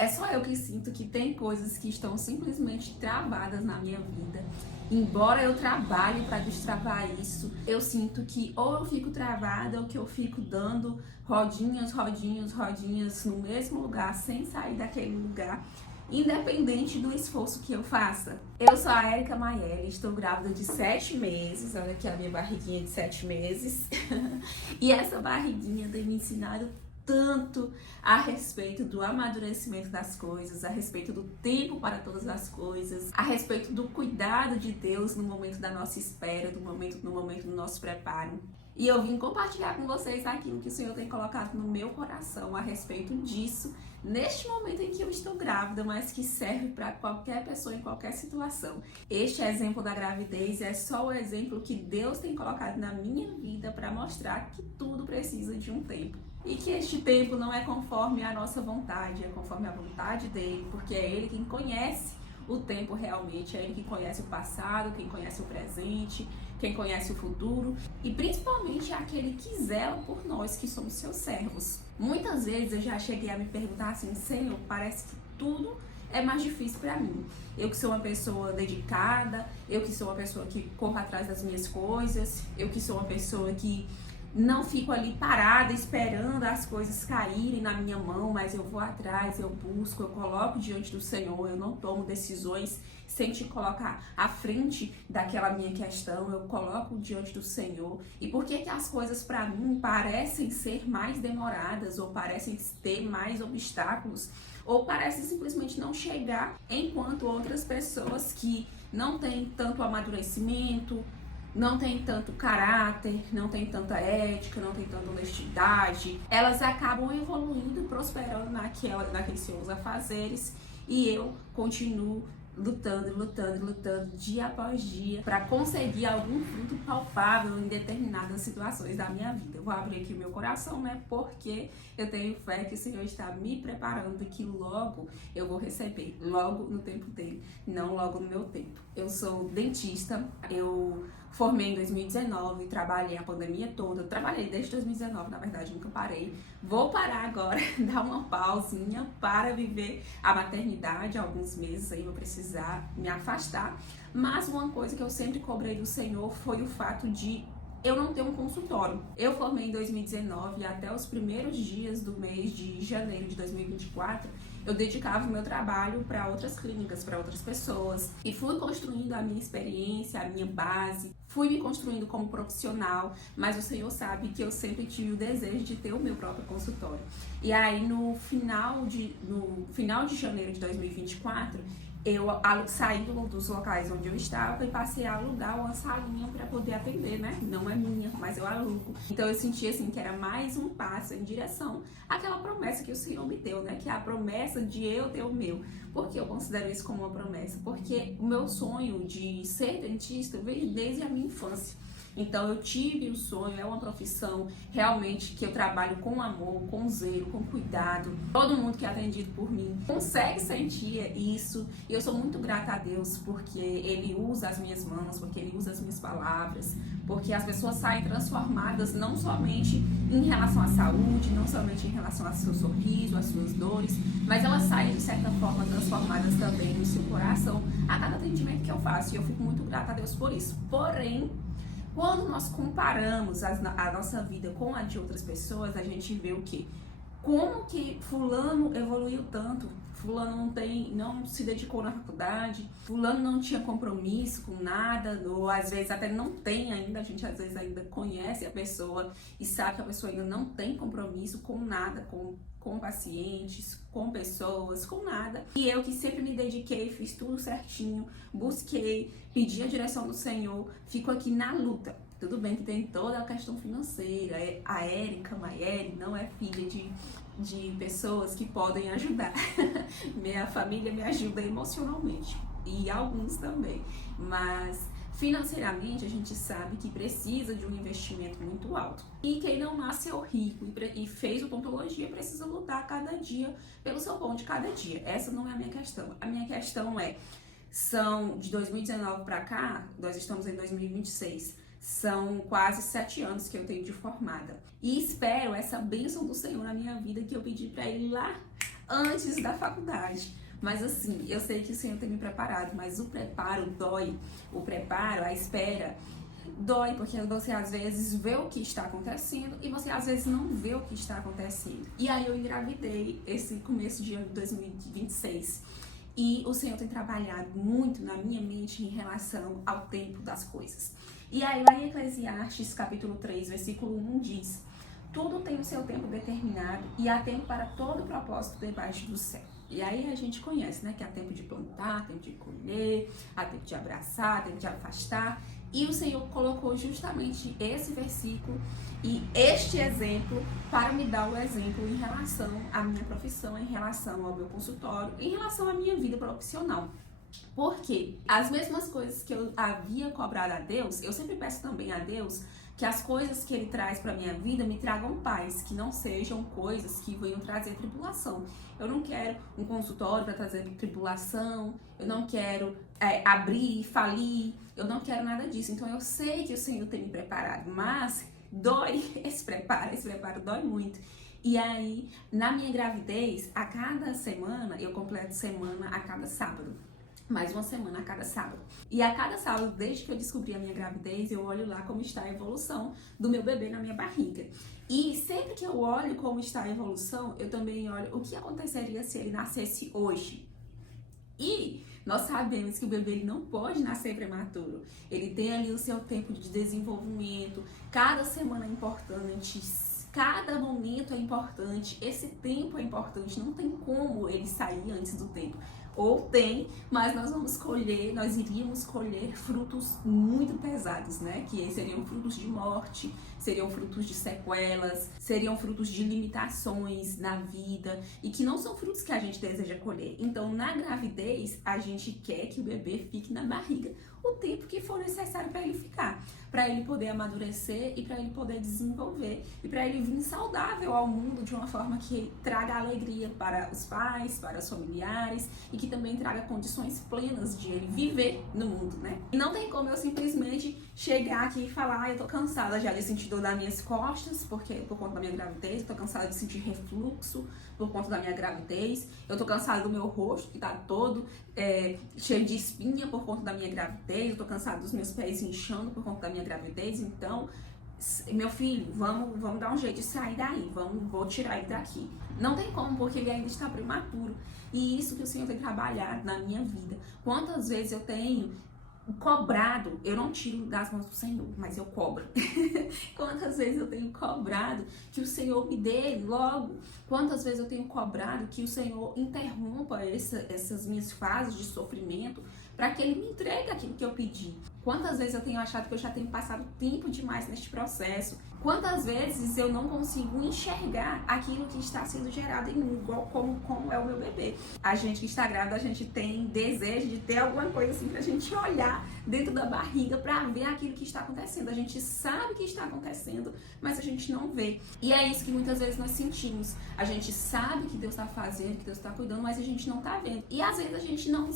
É só eu que sinto que tem coisas que estão simplesmente travadas na minha vida. Embora eu trabalhe para destravar isso, eu sinto que ou eu fico travada ou que eu fico dando rodinhas, rodinhas, rodinhas no mesmo lugar, sem sair daquele lugar, independente do esforço que eu faça. Eu sou a Érica Maielli, estou grávida de 7 meses, olha aqui a minha barriguinha de 7 meses. E essa barriguinha tem me ensinado tanto a respeito do amadurecimento das coisas, a respeito do tempo para todas as coisas, a respeito do cuidado de Deus no momento da nossa espera, no momento do nosso preparo. E eu vim compartilhar com vocês aquilo que o Senhor tem colocado no meu coração a respeito disso, neste momento em que eu estou grávida, mas que serve para qualquer pessoa em qualquer situação. Este exemplo da gravidez é só o exemplo que Deus tem colocado na minha vida para mostrar que tudo precisa de um tempo. E que este tempo não é conforme a nossa vontade, é conforme a vontade dele, porque é ele quem conhece o tempo realmente, é ele que conhece o passado, quem conhece o presente, quem conhece o futuro e principalmente é aquele que zela por nós que somos seus servos. Muitas vezes eu já cheguei a me perguntar assim, Senhor, parece que tudo é mais difícil para mim. Eu que sou uma pessoa dedicada, eu que sou uma pessoa que corro atrás das minhas coisas, eu que sou uma pessoa que não fico ali parada esperando as coisas caírem na minha mão, mas eu vou atrás, eu busco, eu coloco diante do Senhor, eu não tomo decisões sem te colocar à frente daquela minha questão, eu coloco diante do Senhor. E por que que as coisas para mim parecem ser mais demoradas, ou parecem ter mais obstáculos, ou parecem simplesmente não chegar, enquanto outras pessoas que não têm tanto amadurecimento, não tem tanto caráter, não tem tanta ética, não tem tanta honestidade, elas acabam evoluindo, prosperando naqueles seus afazeres e eu continuo lutando dia após dia para conseguir algum fruto palpável em determinadas situações da minha vida. Eu vou abrir aqui o meu coração, né? Porque eu tenho fé que o Senhor está me preparando e que logo eu vou receber, logo no tempo dele, não logo no meu tempo. Eu sou dentista, eu formei em 2019, trabalhei a pandemia toda, eu trabalhei desde 2019, na verdade, nunca parei. Vou parar agora, dar uma pausinha para viver a maternidade, alguns meses aí vou precisar me afastar. Mas uma coisa que eu sempre cobrei do Senhor foi o fato de eu não ter um consultório. Eu formei em 2019 e até os primeiros dias do mês de janeiro de 2024, eu dedicava o meu trabalho para outras clínicas, para outras pessoas. E fui construindo a minha experiência, a minha base, fui me construindo como profissional, mas o Senhor sabe que eu sempre tive o desejo de ter o meu próprio consultório. E aí no final de janeiro de 2024, eu saí dos locais onde eu estava e passei a alugar uma salinha para poder atender, né? Não é minha, mas eu alugo. Então eu senti assim que era mais um passo em direção àquela promessa que o Senhor me deu, né? Que é a promessa de eu ter o meu. Por que eu considero isso como uma promessa? Porque o meu sonho de ser dentista veio desde a minha infância. Então eu tive o sonho, é uma profissão realmente que eu trabalho com amor, com zelo, com cuidado. Todo mundo que é atendido por mim consegue sentir isso e eu sou muito grata a Deus porque Ele usa as minhas mãos, porque Ele usa as minhas palavras, porque as pessoas saem transformadas não somente em relação à saúde, não somente em relação ao seu sorriso, às suas dores, mas elas saem de certa forma transformadas também no seu coração a cada atendimento que eu faço e eu fico muito grata a Deus por isso. Porém, quando nós comparamos a nossa vida com a de outras pessoas, a gente vê o quê? Como que fulano evoluiu tanto? Fulano não se dedicou na faculdade, fulano não tinha compromisso com nada, ou às vezes até não tem ainda, a gente às vezes ainda conhece a pessoa e sabe que a pessoa ainda não tem compromisso com nada, com pacientes, com pessoas, com nada. E eu que sempre me dediquei, fiz tudo certinho, busquei, pedi a direção do Senhor, fico aqui na luta. Tudo bem que tem toda a questão financeira, a Érica Maielli não é filha de pessoas que podem ajudar. Minha família me ajuda emocionalmente e alguns também, mas financeiramente a gente sabe que precisa de um investimento muito alto. E quem não nasceu rico e fez odontologia precisa lutar cada dia pelo seu pão de cada dia. Essa não é a minha questão. A minha questão são de 2019 para cá, nós estamos em 2026. São quase 7 anos que eu tenho de formada. E espero essa bênção do Senhor na minha vida que eu pedi para Ele lá antes da faculdade. Mas assim, eu sei que o Senhor tem me preparado, mas o preparo dói. O preparo, a espera, dói, porque você às vezes vê o que está acontecendo e você às vezes não vê o que está acontecendo. E aí eu engravidei esse começo de ano de 2026. E o Senhor tem trabalhado muito na minha mente em relação ao tempo das coisas. E aí lá em Eclesiastes, capítulo 3, versículo 1 diz: tudo tem o seu tempo determinado e há tempo para todo propósito debaixo do céu. E aí a gente conhece, né, que há tempo de plantar, tempo de colher, há tempo de abraçar, tempo de afastar. E o Senhor colocou justamente esse versículo e este exemplo para me dar o exemplo em relação à minha profissão, em relação ao meu consultório, em relação à minha vida profissional. Porque as mesmas coisas que eu havia cobrado a Deus, eu sempre peço também a Deus que as coisas que Ele traz para minha vida me tragam paz, que não sejam coisas que venham trazer tribulação. Eu não quero um consultório para trazer tribulação, eu não quero abrir, falir, eu não quero nada disso. Então eu sei que o Senhor tem me preparado, mas dói esse preparo dói muito. E aí, na minha gravidez, a cada semana, eu completo semana a cada sábado. Mais uma semana a cada sábado. E a cada sábado, desde que eu descobri a minha gravidez, eu olho lá como está a evolução do meu bebê na minha barriga. E sempre que eu olho como está a evolução, eu também olho o que aconteceria se ele nascesse hoje. E nós sabemos que o bebê ele não pode nascer prematuro. Ele tem ali o seu tempo de desenvolvimento. Cada semana é importante. Cada momento é importante. Esse tempo é importante. Não tem como ele sair antes do tempo. Ou tem, mas nós iríamos colher frutos muito pesados, né? Que seriam frutos de morte, seriam frutos de sequelas, seriam frutos de limitações na vida e que não são frutos que a gente deseja colher. Então, na gravidez, a gente quer que o bebê fique na barriga o tempo que for necessário para ele ficar, para ele poder amadurecer e para ele poder desenvolver e para ele vir saudável ao mundo de uma forma que traga alegria para os pais, para os familiares e que também traga condições plenas de ele viver no mundo, né? E não tem como eu simplesmente chegar aqui e falar: eu tô cansada já de sentir dor nas minhas costas, porque por conta da minha gravidez, eu tô cansada de sentir refluxo por conta da minha gravidez, eu tô cansada do meu rosto que tá todo cheio de espinha por conta da minha gravidez, eu tô cansada dos meus pés inchando por conta da minha gravidez. Então, meu filho, vamos dar um jeito de sair daí, vou tirar ele daqui. Não tem como, porque ele ainda está prematuro. E isso que o Senhor tem trabalhado na minha vida. Quantas vezes eu tenho cobrado, eu não tiro das mãos do Senhor, mas eu cobro. Quantas vezes eu tenho cobrado que o Senhor me dê logo? Quantas vezes eu tenho cobrado que o Senhor interrompa essas minhas fases de sofrimento para que Ele me entregue aquilo que eu pedi? Quantas vezes eu tenho achado que eu já tenho passado tempo demais neste processo? Quantas vezes eu não consigo enxergar aquilo que está sendo gerado em mim, igual como é o meu bebê? A gente que está grávida, a gente tem desejo de ter alguma coisa assim pra gente olhar dentro da barriga pra ver aquilo que está acontecendo. A gente sabe que está acontecendo, mas a gente não vê. E é isso que muitas vezes nós sentimos. A gente sabe que Deus está fazendo, que Deus está cuidando, mas a gente não está vendo. E às vezes a gente não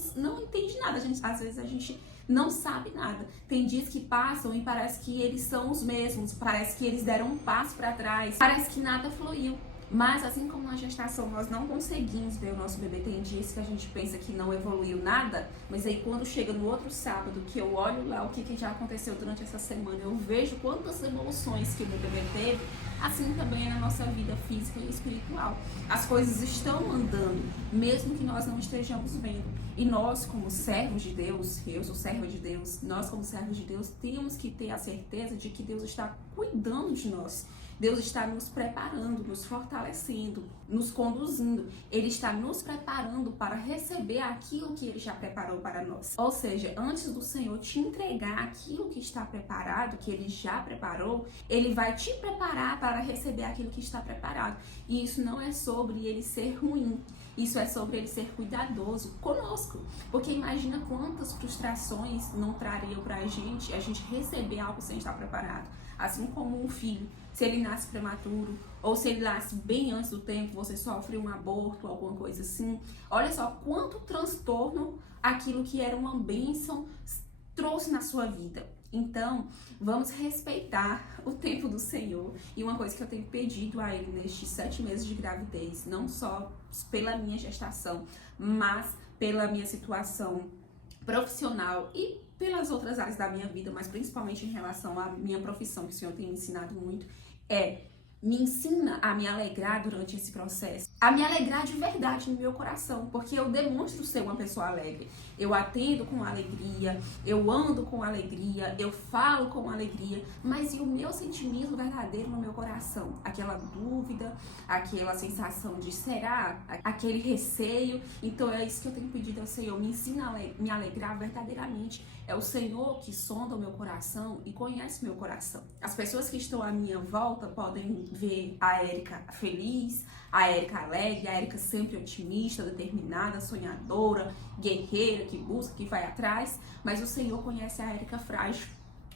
entende nada. Às vezes a gente não sabe nada. Tem dias que passam e parece que eles são os mesmos, parece que eles deram um passo para trás, parece que nada fluiu. Mas assim como na gestação nós não conseguimos ver o nosso bebê, tem dias que a gente pensa que não evoluiu nada, mas aí quando chega no outro sábado, que eu olho lá o que já aconteceu durante essa semana, eu vejo quantas evoluções que o meu bebê teve. Assim também é na nossa vida física e espiritual. As coisas estão andando, mesmo que nós não estejamos vendo. E nós, como servos de Deus, eu sou serva de Deus, nós como servos de Deus, temos que ter a certeza de que Deus está cuidando de nós. Deus está nos preparando, nos fortalecendo, nos conduzindo. Ele está nos preparando para receber aquilo que Ele já preparou para nós. Ou seja, antes do Senhor te entregar aquilo que está preparado, que Ele já preparou, Ele vai te preparar para receber aquilo que está preparado. E isso não é sobre Ele ser ruim. Isso é sobre Ele ser cuidadoso conosco. Porque imagina quantas frustrações não trariam para a gente receber algo sem estar preparado. Assim como um filho, se ele nasce prematuro, ou se ele nasce bem antes do tempo, você sofre um aborto, alguma coisa assim. Olha só quanto transtorno aquilo que era uma bênção trouxe na sua vida. Então, vamos respeitar o tempo do Senhor. E uma coisa que eu tenho pedido a Ele nestes 7 meses de gravidez, não só pela minha gestação, mas pela minha situação profissional e pelas outras áreas da minha vida, mas principalmente em relação à minha profissão, que o Senhor tem me ensinado muito, me ensina a me alegrar durante esse processo, a me alegrar de verdade no meu coração, porque eu demonstro ser uma pessoa alegre. Eu atendo com alegria, eu ando com alegria, eu falo com alegria, mas e o meu sentimento verdadeiro no meu coração? Aquela dúvida, aquela sensação de será? Aquele receio. Então é isso que eu tenho pedido ao Senhor, me ensina a me alegrar verdadeiramente. É o Senhor que sonda o meu coração e conhece o meu coração. As pessoas que estão à minha volta podem ver a Érica feliz, a Érica alegre, a Érica sempre otimista, determinada, sonhadora, guerreira, que busca, que vai atrás, mas o Senhor conhece a Érica frágil.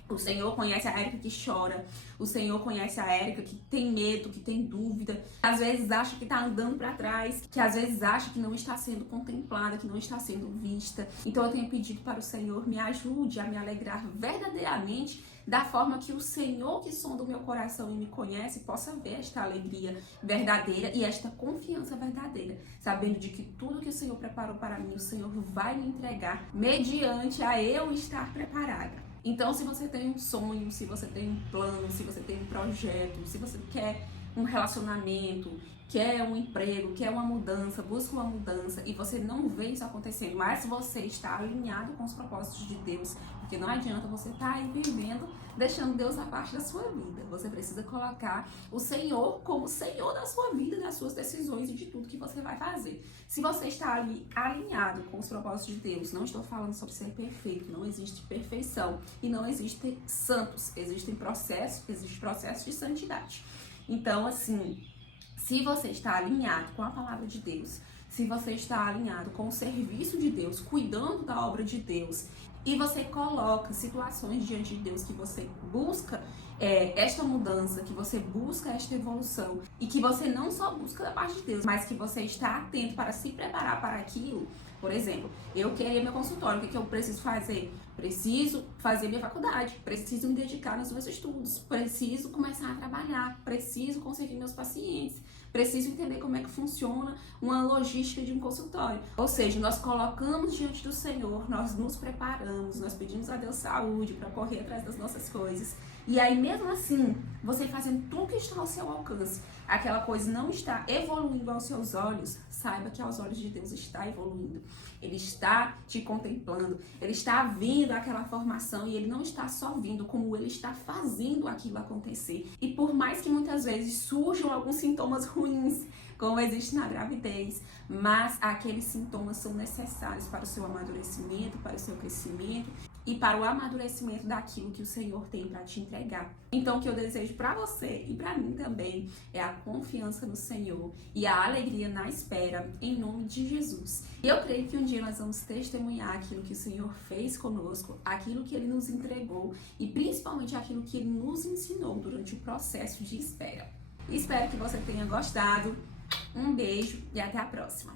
O Senhor conhece a Érica que chora. O Senhor conhece a Érica que tem medo, que tem dúvida, que às vezes acha que está andando para trás, que às vezes acha que não está sendo contemplada, que não está sendo vista. Então eu tenho pedido para o Senhor, me ajude a me alegrar verdadeiramente da forma que o Senhor que sonda o meu coração e me conhece possa ver esta alegria verdadeira e esta confiança verdadeira, sabendo de que tudo que o Senhor preparou para mim, o Senhor vai me entregar mediante a eu estar preparada. Então, se você tem um sonho, se você tem um plano, se você tem um projeto, se você quer um relacionamento, quer um emprego, quer uma mudança, busca uma mudança e você não vê isso acontecendo, mas você está alinhado com os propósitos de Deus, porque não adianta você estar aí vivendo, deixando Deus à parte da sua vida. Você precisa colocar o Senhor como Senhor da sua vida, das suas decisões e de tudo que você vai fazer. Se você está ali alinhado com os propósitos de Deus, não estou falando sobre ser perfeito, não existe perfeição e não existem santos, existem processos, existe processo de santidade. Então, assim, se você está alinhado com a palavra de Deus, se você está alinhado com o serviço de Deus, cuidando da obra de Deus, e você coloca situações diante de Deus que você busca esta mudança, que você busca esta evolução, e que você não só busca da parte de Deus, mas que você está atento para se preparar para aquilo. Por exemplo, eu queria meu consultório, o que eu preciso fazer? Preciso fazer minha faculdade, preciso me dedicar nos meus estudos, preciso começar a trabalhar, preciso conseguir meus pacientes, preciso entender como é que funciona uma logística de um consultório. Ou seja, nós colocamos diante do Senhor, nós nos preparamos, nós pedimos a Deus saúde para correr atrás das nossas coisas. E aí, mesmo assim, você fazendo tudo que está ao seu alcance, aquela coisa não está evoluindo aos seus olhos, saiba que aos olhos de Deus está evoluindo. Ele está te contemplando, ele está vendo aquela formação e ele não está só vindo, como ele está fazendo aquilo acontecer. E por mais que muitas vezes surjam alguns sintomas ruins, como existe na gravidez, mas aqueles sintomas são necessários para o seu amadurecimento, para o seu crescimento e para o amadurecimento daquilo que o Senhor tem para te entregar. Então, o que eu desejo para você e para mim também é a confiança no Senhor e a alegria na espera, em nome de Jesus. E eu creio que um dia nós vamos testemunhar aquilo que o Senhor fez conosco, aquilo que Ele nos entregou e principalmente aquilo que Ele nos ensinou durante o processo de espera. Espero que você tenha gostado. Um beijo e até a próxima!